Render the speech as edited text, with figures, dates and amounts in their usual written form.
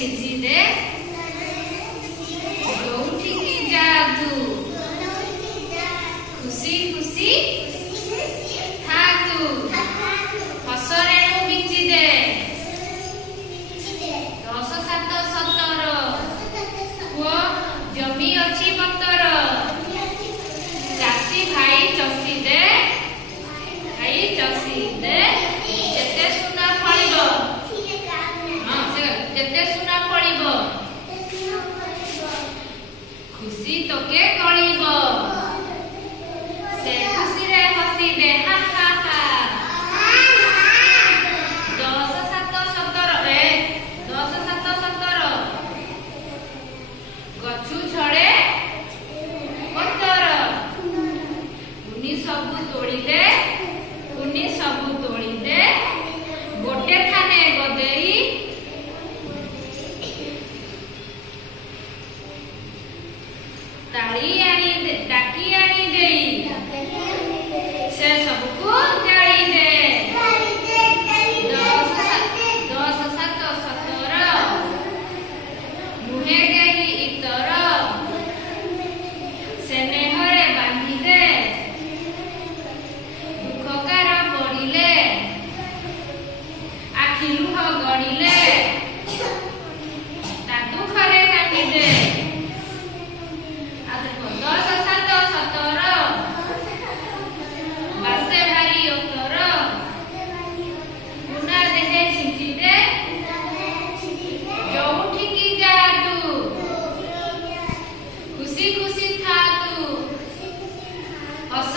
ଛିଞ୍ଚି ଦେ ଯୋଉଠିକି ଯା ତୁ ଖୁସି ଖୁସି ଥା ତୁ ହସରେ ବିଞ୍ଚି ଦେ 10 7 17 ପୁଅ ଜମି ଅଛି ବତର ଚାଷୀ ଭାଇ ଚଷି ଦେ ଯେତେ ସୁନା ଫଳିବ ଯେତେ ସୁନା ଫଳିବ ଖୁସି ତୋକେ ଗଳିବ ସେ ଖୁସିରେ ହସି ଦେ ହା ହା ହା 10 7 17 10 7 17 ଗଛୁ ଝଡ଼େ ପତର କୁନି ସବୁ ତୋଳିଲେ ଗୋଟେ ଥାନେ ଗଦେଇ ତାଳି ଆଣି ଡାକି ଆଣି ଦେଇ ସେ ସବୁକୁ ଜାଳି ଦେ 10 7 17 ମୁହେ ଦେଇ ଇତର ସ୍ନେହରେ ବାନ୍ଧି ଦେ ଦୁଃଖକାର ପଡ଼ିଲେ ଆଖି ଲୁହ ଗଡ଼ିଲେ ତା ଦୁଃଖରେ କାଟି ଦେ 10 7 17 ବାସେ ଭାରି ଉତ୍ତର ପୁନା ଦେହେ ଛିଞ୍ଚି ଦେ ଯୋଉଠିକି ଯା ତୁ ଖୁସି ଖୁସି ଥା ତୁ ହସ